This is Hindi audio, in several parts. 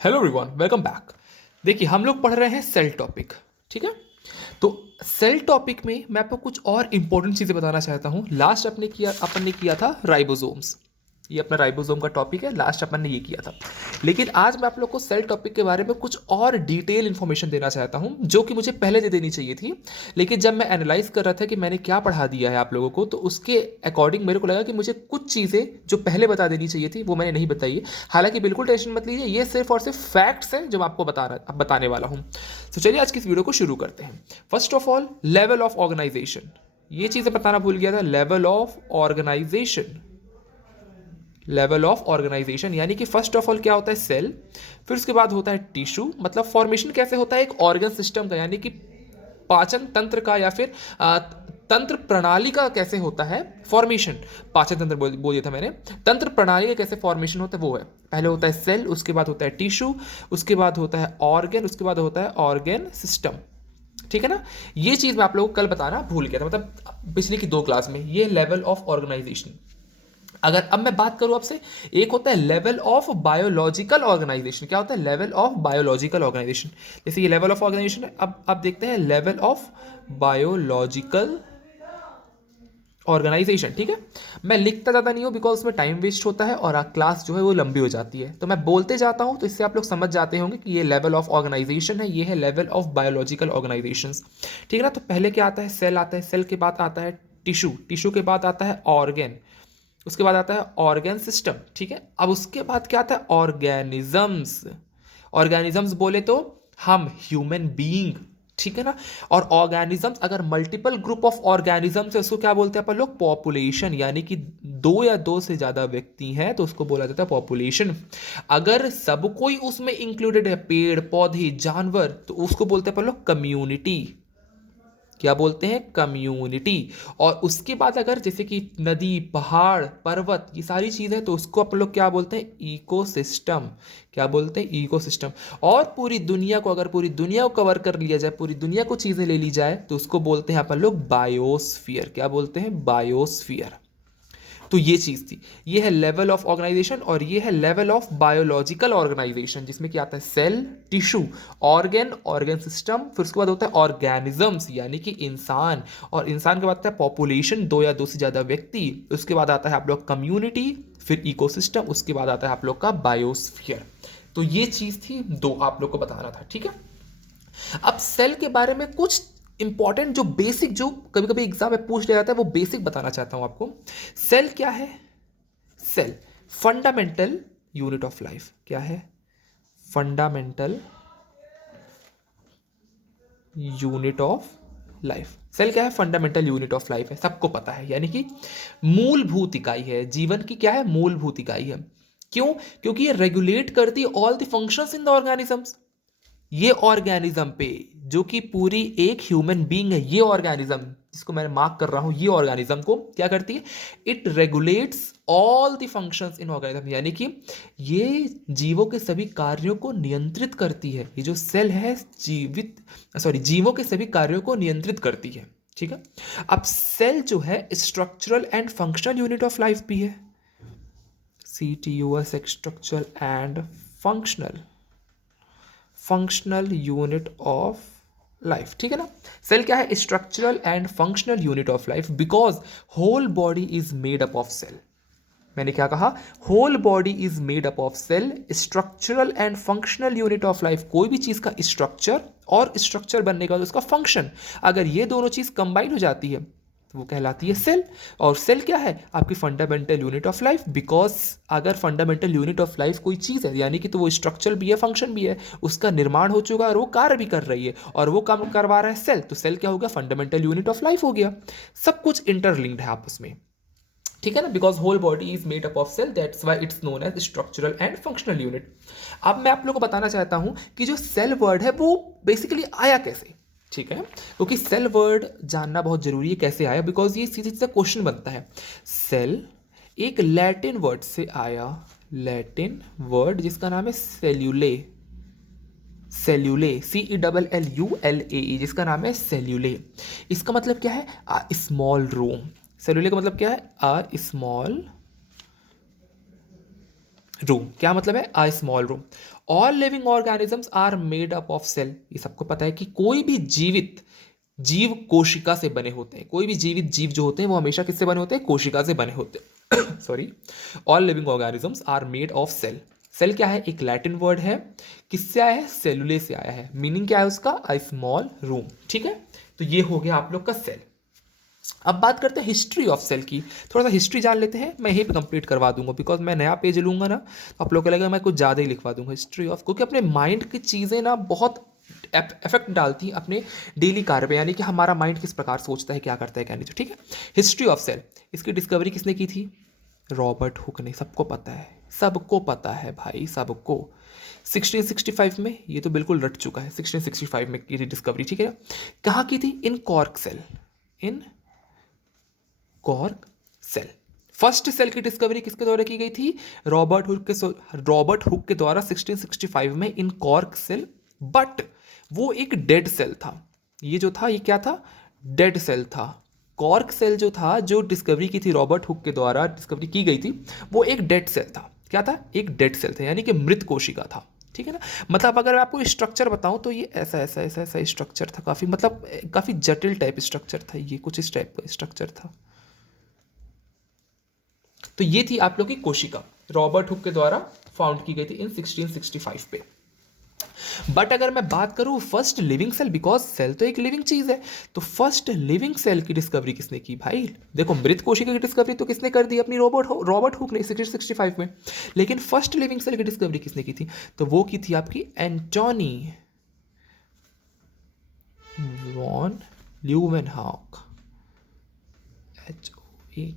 Hello everyone, welcome back. देखिए, हम लोग पढ़ रहे हैं सेल टॉपिक। ठीक है। तो सेल टॉपिक में मैं आपको कुछ और इंपॉर्टेंट चीज़ें बताना चाहता हूँ। लास्ट अपन ने किया था राइबोसोम्स। ये अपना राइबोसोम का टॉपिक है। लास्ट अपन ने ये किया था। लेकिन आज मैं आप लोग को सेल टॉपिक के बारे में कुछ और डिटेल इन्फॉर्मेशन देना चाहता हूँ, जो कि मुझे पहले दे देनी चाहिए थी। लेकिन जब मैं एनालाइज कर रहा था कि मैंने क्या पढ़ा दिया है आप लोगों को, तो उसके अकॉर्डिंग मेरे को लगा कि मुझे कुछ चीज़ें जो पहले बता देनी चाहिए थी वो मैंने नहीं बताई है। हालांकि बिल्कुल टेंशन मत लीजिए, ये सिर्फ और सिर्फ फैक्ट्स हैं जो मैं आपको बताने वाला हूँ। तो चलिए आज की इस वीडियो को शुरू करते हैं। First of all, level of organisation. ये चीज़ें बताना भूल गया था। Level of organisation. Level of organisation यानी कि फर्स्ट ऑफ ऑल क्या होता है? सेल। फिर उसके बाद होता है टिश्यू, मतलब फॉर्मेशन कैसे होता है एक ऑर्गन सिस्टम का, यानी कि पाचन तंत्र का या फिर तंत्र प्रणाली का कैसे होता है फॉर्मेशन। पाचन तंत्र बोल दिया था मैंने। तंत्र प्रणाली का कैसे फॉर्मेशन होता है वो है। पहले होता है सेल, उसके बाद होता है टिश्यू, उसके बाद होता है ऑर्गन, उसके बाद होता है ऑर्गन सिस्टम। ठीक है ना। ये चीज मैं आप लोगों को कल बताना भूल गया था, मतलब पिछली की 2 क्लास में। ये लेवल ऑफ ऑर्गेनाइजेशन। अगर अब मैं बात करूं आपसे, एक होता है लेवल ऑफ बायोलॉजिकल ऑर्गेनाइजेशन। क्या होता है? Level of biological organisation. जैसे ये लेवल ऑफ ऑर्गेनाइजेशन है। अब देखते हैं लेवल ऑफ बायोलॉजिकल ऑर्गेनाइजेशन। ठीक है। मैं लिखता ज़्यादा नहीं हूँ बिकॉज उसमें टाइम वेस्ट होता है और क्लास जो है वो लंबी हो जाती है, तो मैं बोलते जाता हूँ, तो इससे आप लोग समझ जाते होंगे कि ये लेवल ऑफ ऑर्गेनाइजेशन है, ये है लेवल ऑफ बायोलॉजिकल ऑर्गेनाइजेशन। ठीक है ना। तो पहले क्या आता है? सेल आता है। सेल के बाद आता है टिश्यू। टिश्यू के बाद आता है ऑर्गन। उसके बाद आता है ऑर्गन सिस्टम। ठीक है। अब उसके बाद क्या आता है? ऑर्गेनिजम्स। ऑर्गेनिजम्स बोले तो हम ह्यूमन बीइंग। ठीक है ना। और ऑर्गेनिजम्स अगर मल्टीपल ग्रुप ऑफ ऑर्गेनिजम्स है उसको क्या बोलते हैं अपन लोग? पॉपुलेशन। यानी कि 2 या 2 से ज्यादा व्यक्ति हैं तो उसको बोला जाता है पॉपुलेशन। अगर सब कोई उसमें इंक्लूडेड है, पेड़ पौधे जानवर, तो उसको बोलते हैं अपन लोग कम्युनिटी। क्या बोलते हैं? कम्युनिटी। और उसके बाद अगर जैसे कि नदी, पहाड़, पर्वत, ये सारी चीज़ें, तो उसको अपन लोग क्या बोलते हैं? इकोसिस्टम। क्या बोलते हैं? इकोसिस्टम। और पूरी दुनिया को, अगर पूरी दुनिया को कवर कर लिया जाए, पूरी दुनिया को चीज़ें ले ली जाए, तो उसको बोलते हैं अपन लोग बायोस्फीयर। क्या बोलते हैं? बायोस्फीयर। तो ये चीज़ थी। ये है लेवल ऑफ ऑर्गेनाइजेशन और ये है लेवल ऑफ बायोलॉजिकल ऑर्गेनाइजेशन, जिसमें क्या आता है? Cell, tissue, organ, organ system, फिर उसके बाद होता है ऑर्गेनिजम्स यानी कि इंसान, और इंसान के बाद आता है पॉपुलेशन, 2 या 2 से ज़्यादा व्यक्ति। उसके बाद आता है आप लोग कम्युनिटी, फिर इकोसिस्टम, उसके बाद आता है आप लोग का बायोस्फीयर। तो ये चीज़ थी 2, आप लोग को बताना था। ठीक है। अब सेल के बारे में कुछ इंपॉर्टेंट जो बेसिक, जो कभी कभी एग्जाम में पूछ लिया जाता है, वो बेसिक बताना चाहता हूं आपको। सेल क्या है? Cell fundamental unit of life. क्या है? Fundamental unit of life. Cell क्या है? फंडामेंटल यूनिट ऑफ लाइफ है, सबको पता है, यानी कि मूलभूत इकाई है जीवन की। क्या है? मूलभूत इकाई है। क्यों? क्योंकि ये रेगुलेट करती है all the functions in the organisms. ये ऑर्गेनिज्म पे, जो कि पूरी एक ह्यूमन बीइंग है, ये ऑर्गेनिज्म जिसको मैंने मार्क कर रहा हूं, ये ऑर्गेनिज्म को क्या करती है? It regulates all the functions in organism, यानी कि ये जीवों के सभी कार्यों को नियंत्रित करती है। ये जो सेल है जीवों के सभी कार्यों को नियंत्रित करती है। ठीक है। अब सेल जो है structural and functional unit of life भी है। CTUS, structural and functional functional unit of life. ठीक है ना। सेल क्या है? Structural and functional unit of life, because whole body is made up of cell. मैंने क्या कहा? Whole body is made up of cell, structural and functional unit of life. कोई भी चीज का स्ट्रक्चर और स्ट्रक्चर बनने के बाद उसका फंक्शन, अगर ये दोनों चीज कंबाइन हो जाती है तो वो कहलाती है सेल। और सेल क्या है? आपकी fundamental unit of life. Because अगर फंडामेंटल यूनिट ऑफ लाइफ कोई चीज़ है, यानी कि तो वो स्ट्रक्चर भी है, फंक्शन भी है, उसका निर्माण हो चुका है और वो कार्य भी कर रही है, और वो काम करवा रहा है सेल, तो सेल क्या हो गया? फंडामेंटल यूनिट ऑफ लाइफ हो गया। सब कुछ इंटरलिंक्ड है आपस में। ठीक है ना। Because whole body is made up of cell, that's why it's known as structural and functional unit. अब मैं आप लोगों को बताना चाहता हूं कि जो सेल वर्ड है वो बेसिकली आया कैसे। ठीक है। क्योंकि सेल वर्ड जानना बहुत जरूरी है, कैसे आया, बिकॉज ये सीधा सीधा क्वेश्चन बनता है। सेल एक लैटिन वर्ड से आया, लैटिन वर्ड जिसका नाम है सेल्यूले। सेल्यूले, CELLULAE, जिसका नाम है सेल्यूले। इसका मतलब क्या है? Small room. सेल्यूले का मतलब क्या है? अ स्मॉल रूम क्या मतलब है? A small room. All living organisms are made up of cell. ये सबको पता है कि कोई भी जीवित जीव कोशिका से बने होते हैं। कोई भी जीवित जीव जो होते हैं वो हमेशा किससे बने होते हैं? कोशिका से बने होते हैं। Sorry. All living organisms are made of cell. Cell क्या है? एक लैटिन वर्ड है। किससे आया है? सेलुले से आया है। मीनिंग क्या है उसका? अ स्मॉल रूम। ठीक है, तो ये हो गया आप लोग का सेल। अब बात करते हैं हिस्ट्री ऑफ सेल की। थोड़ा सा हिस्ट्री जान लेते हैं। मैं यही पे कंप्लीट करवा दूंगा बिकॉज मैं नया पेज लूंगा ना, तो आप लोग को लगेगा मैं कुछ ज़्यादा ही लिखवा दूंगा हिस्ट्री ऑफ, क्योंकि अपने माइंड की चीज़ें ना बहुत इफेक्ट डालती हैं अपने डेली कार्य पे, यानी कि हमारा माइंड किस प्रकार सोचता है, क्या करता है, क्या नहीं। तो ठीक है, हिस्ट्री ऑफ सेल, इसकी डिस्कवरी किसने की थी? रॉबर्ट हुक ने। सबको पता है, सबको पता है भाई, सबको। 1665 में, ये तो बिल्कुल रट चुका है, 1665 में की डिस्कवरी। ठीक है, कहाँ की थी? इन कॉर्क सेल, इन कॉर्क सेल। फर्स्ट सेल की डिस्कवरी किसके द्वारा की गई थी? रॉबर्ट हुक के द्वारा 1665 में इन कॉर्क सेल। बट वो एक डेड सेल था। ये जो था, ये क्या था? डेड सेल था। कॉर्क सेल जो था, जो डिस्कवरी की थी रॉबर्ट हुक के द्वारा डिस्कवरी की गई थी, वो एक डेड सेल था। क्या था? एक डेड सेल था, यानी कि मृत कोशिका था। ठीक है ना? मतलब अगर आपको स्ट्रक्चर बताऊं तो ये ऐसा ऐसा ऐसा ऐसा स्ट्रक्चर था, काफ़ी मतलब काफ़ी जटिल टाइप स्ट्रक्चर था, ये कुछ इस टाइप का स्ट्रक्चर था। तो ये थी आप लोग की कोशिका, रॉबर्ट हुक के द्वारा फाउंड की गई थी इन 1665 पे। बट अगर मैं बात करूं first living cell, because cell तो एक लिविंग चीज है, तो फर्स्ट लिविंग सेल की डिस्कवरी किसने की भाई? देखो, मृत कोशिका की डिस्कवरी तो किसने कर दी? अपनी रॉबर्ट हुक ने 1665 में। लेकिन फर्स्ट लिविंग सेल की डिस्कवरी किसने की थी? तो वो की थी आपकी एंटोनी वॉन ल्यूवेनहॉक, एच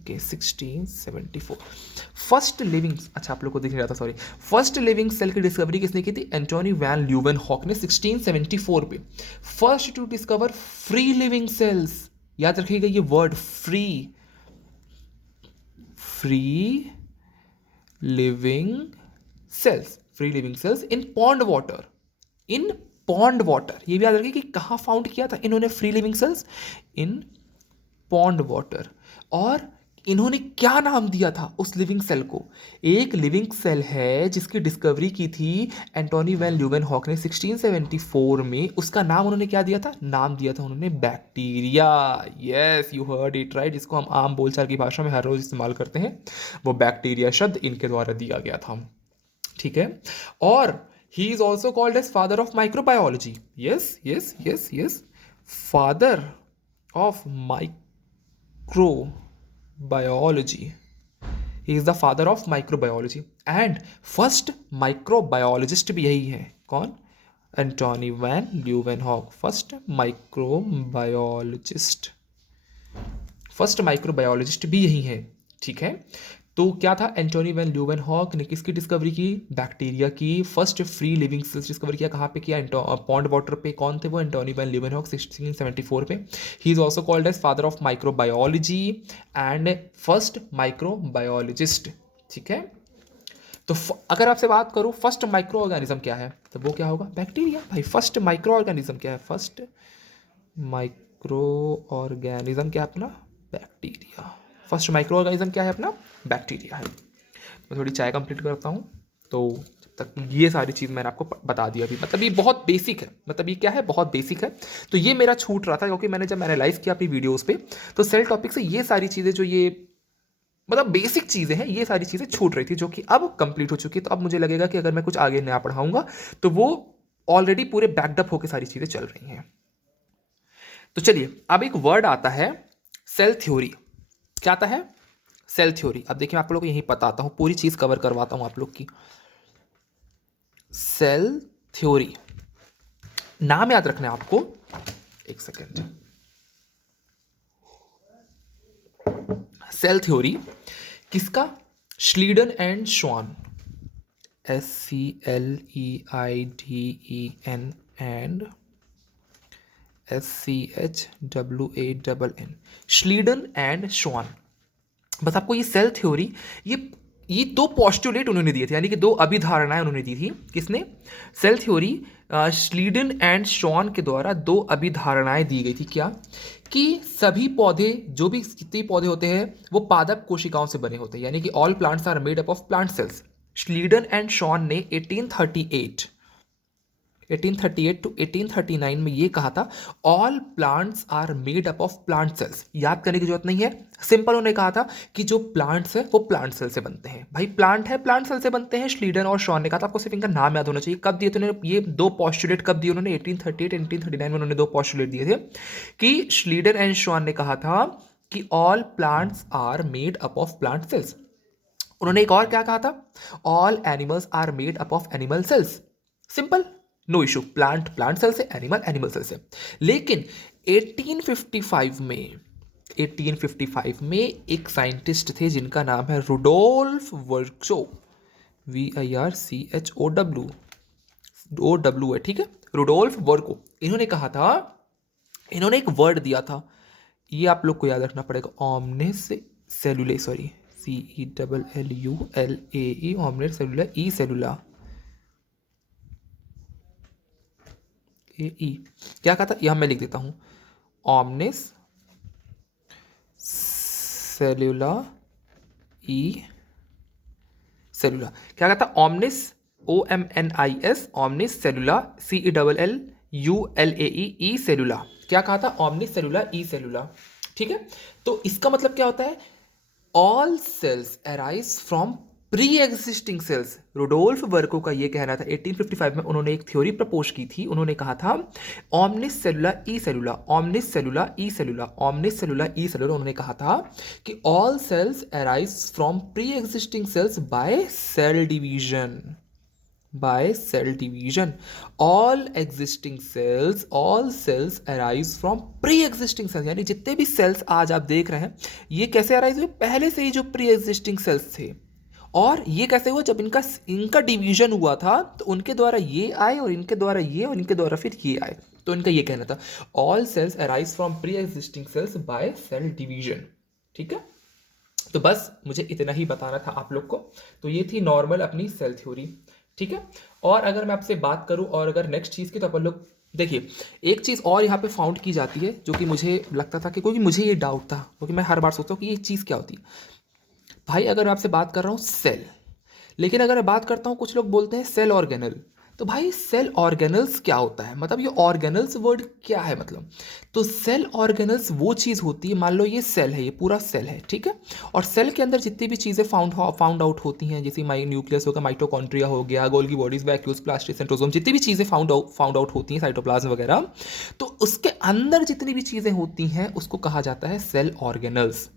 के 1674। फर्स्ट लिविंग, अच्छा आप लोग को दिख नहीं रहा था, सॉरी। फर्स्ट लिविंग सेल की डिस्कवरी किसने की थी? एंटोनी वैन ल्यूवेनहॉक ने 1674 पे। First to discover free living cells, याद रखिएगा ये word, free, free living cells, free living cells in pond water, in pond water. ये भी याद रखिए कि कहाँ फाउंड किया था इन्होंने free living cells? In pond water. और इन्होंने क्या नाम दिया था उस लिविंग सेल को? एक लिविंग सेल है जिसकी डिस्कवरी की थी एंटोनी वैन ल्यूवेनहॉक ने 1674 में। उसका नाम उन्होंने क्या दिया था? नाम दिया था उन्होंने bacteria. Yes, you heard it right. जिसको हम आम बोलचाल की भाषा में हर रोज इस्तेमाल करते हैं, वो बैक्टीरिया शब्द इनके द्वारा दिया गया था। ठीक है, और he is also called as father of microbiology. Yes yes yes yes, father of microbiology. He is the father of microbiology and first microbiologist भी यही है। कौन? Antonie van Leeuwenhoek, first microbiologist, first microbiologist भी यही है। ठीक है, तो क्या था? एंटोनी वैन ल्यूवेनहॉक ने किसकी डिस्कवरी की? बैक्टीरिया की। First free living sales discover किया, कहाँ पे किया? पॉन्ड वाटर पे। कौन थे वो? एंटोनी वैन ल्यूवेनहॉक 1674 पे। He is also called as father of microbiology and first microbiologist. ठीक है, तो अगर आपसे बात करूँ फर्स्ट माइक्रो ऑर्गेनिज्म क्या है, तो वो क्या होगा? बैक्टीरिया। भाई फर्स्ट माइक्रो ऑर्गेनिज्म क्या है? फर्स्ट माइक्रो ऑर्गेनिज्म क्या है अपना? बैक्टीरिया। फर्स्ट माइक्रो ऑर्गेनिज्म क्या है अपना? बैक्टीरिया है। मैं थोड़ी चाय कंप्लीट करता हूँ, तो जब तक ये सारी चीज़ मैंने आपको बता दिया अभी। मतलब ये बहुत बेसिक है, मतलब ये क्या है? बहुत बेसिक है। तो ये मेरा छूट रहा था क्योंकि मैंने जब एनालाइज किया अपनी वीडियोज़ पे, तो सेल टॉपिक से ये सारी चीज़ें जो ये मतलब बेसिक चीज़ें हैं, ये सारी चीज़ें छूट रही थी, जो कि अब कंप्लीट हो चुकी है। तो अब मुझे लगेगा कि अगर मैं कुछ आगे नया पढ़ाऊंगा तो वो ऑलरेडी पूरे बैकडअप होकर सारी चीज़ें चल रही हैं। तो चलिए, अब एक वर्ड आता है सेल थ्योरी। क्या आता है? Cell theory. अब देखिए, मैं आप लोग को यही बताता हूँ, पूरी चीज़ कवर करवाता हूँ आप लोग की। सेल थ्योरी, नाम याद रखना है आपको। एक सेकेंड। सेल थ्योरी किसका? श्लीडन एंड श्वान, SCLEIDEN and SCHWANN, Schleiden and श्वान। बस आपको ये सेल थ्योरी, ये दो पोस्टुलेट उन्होंने दिए थे, यानी कि दो अभिधारणाएं उन्होंने दी थी। किसने? Cell theory Schleiden and Schwann के द्वारा दो अभिधारणाएं दी गई थी। क्या? कि सभी पौधे, जो भी कितने पौधे होते हैं, वो पादप कोशिकाओं से बने होते हैं, यानी कि all plants are made up of plant cells. Schleiden and Schwann ने 1838 टू 1839 में ये कहा था, all plants are made up of plant cells. याद करने की जरूरत नहीं है, सिंपल उन्होंने कहा था कि जो प्लांट्स है वो प्लांट सेल से बनते हैं। भाई प्लांट है, प्लांट सेल से बनते हैं। श्लीडन और शॉन ने कहा था, आपको सिर्फ इनका नाम याद होना चाहिए। कब दिए थे उन्होंने ये दो पोस्टुलेट? कब दिए उन्होंने? 1838 1839 में उन्होंने दो पोस्टुलेट दिए थे कि श्लीडन एंड शॉन ने कहा था कि all plants are made up of plant cells. उन्होंने एक और क्या कहा था? All animals are made up of animal cells. Simple, no issue, plant plant cell से, एनिमल एनिमल सेल से। लेकिन 1855 में एक साइंटिस्ट थे जिनका नाम है रुडोल्फ वर्चो, VIRCHOW है, ठीक है, रुडोल्फ वर्को। इन्होंने कहा था, इन्होंने एक वर्ड दिया था, ये आप लोग को याद रखना पड़ेगा, ऑमनिस सेलुले, सॉरी CELLULAE, ऑमनिस सेलुला, ई सेलुला, ई। क्या कहा था? यहां मैं लिख देता हूं, ऑमनिस सेलुला ई सेलुला। क्या कहता? ऑमनिस, OMNIS, ऑमनिस सेलुला, CELLULAE, ई सेलुला। क्या कहा था? ऑमनिस सेलुला ई सेलुला, ठीक है। तो इसका मतलब क्या होता है? All cells arise from pre existing cells. Rudolf Virchow का ये कहना था, 1855 में उन्होंने एक थ्योरी प्रपोज की थी। उन्होंने कहा था ऑमनिस सेलुला ई सेलुला, ऑमनिस सेलुला ई सेलुला, ऑमनिस सेलुला ई सेलुला। उन्होंने कहा था कि all cells arise from pre existing cells by cell division, by cell division. all cells arise from pre-existing cells, यानी जितने भी सेल्स आज आप देख रहे हैं ये कैसे अराइज हुए? पहले से ही जो प्री एग्जिस्टिंग सेल्स थे। और ये कैसे हुआ? जब इनका डिवीजन हुआ था तो उनके द्वारा ये आए और इनके द्वारा ये और इनके द्वारा फिर ये आए। तो इनका ये कहना था, all cells arise from pre existing cells by cell division, ठीक है। तो बस मुझे इतना ही बताना था आप लोग को। तो ये थी नॉर्मल अपनी सेल थ्योरी, ठीक है। और अगर मैं आपसे बात करूं और अगर नेक्स्ट चीज़ की, तो अपन लोग देखिए एक चीज़ और यहाँ पे फाउंड की जाती है जो कि मुझे लगता था कि, क्योंकि मुझे ये डाउट था, क्योंकि मैं हर बार सोचता हूँ कि ये चीज़ क्या होती है। भाई अगर मैं आपसे बात कर रहा हूँ सेल, लेकिन अगर मैं बात करता हूँ, कुछ लोग बोलते हैं सेल ऑर्गेनल, तो भाई सेल ऑर्गेनल्स क्या होता है? मतलब ये ऑर्गेनल्स वर्ड क्या है मतलब? तो सेल ऑर्गेनल्स वो चीज़ होती है, मान लो ये सेल है, ये पूरा सेल है, ठीक है। और सेल के अंदर जितनी भी चीज़ें फाउंड आउट होती हैं, जैसे न्यूक्लियस हो गया, माइटोकॉन्ड्रिया हो गया, Golgi bodies, vacuoles, plastid, centrosome, जितनी भी चीज़ें फाउंड आउट होती हैं, साइटोप्लाज्म वगैरह, तो उसके अंदर जितनी भी चीज़ें होती हैं उसको कहा जाता है सेल ऑर्गेनल्स।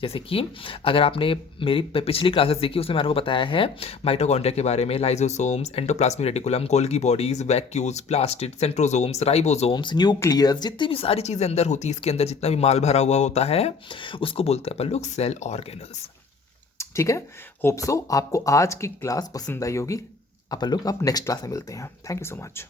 जैसे कि अगर आपने मेरी पिछली क्लासेस देखी, उसमें मैंने आपको बताया है माइटोकॉन्ड्रिया के बारे में, lysosomes, endoplasmic reticulum, Golgi bodies, vacuoles, plastid, centrosomes, ribosomes, nucleus, जितनी भी सारी चीज़ें अंदर होती है, इसके अंदर जितना भी माल भरा हुआ होता है उसको बोलते हैं अपन लोग सेल ऑर्गेनल्स, ठीक है। होप सो आपको आज की क्लास पसंद आई होगी। अपन लोग अब नेक्स्ट क्लास में मिलते हैं। Thank you so much.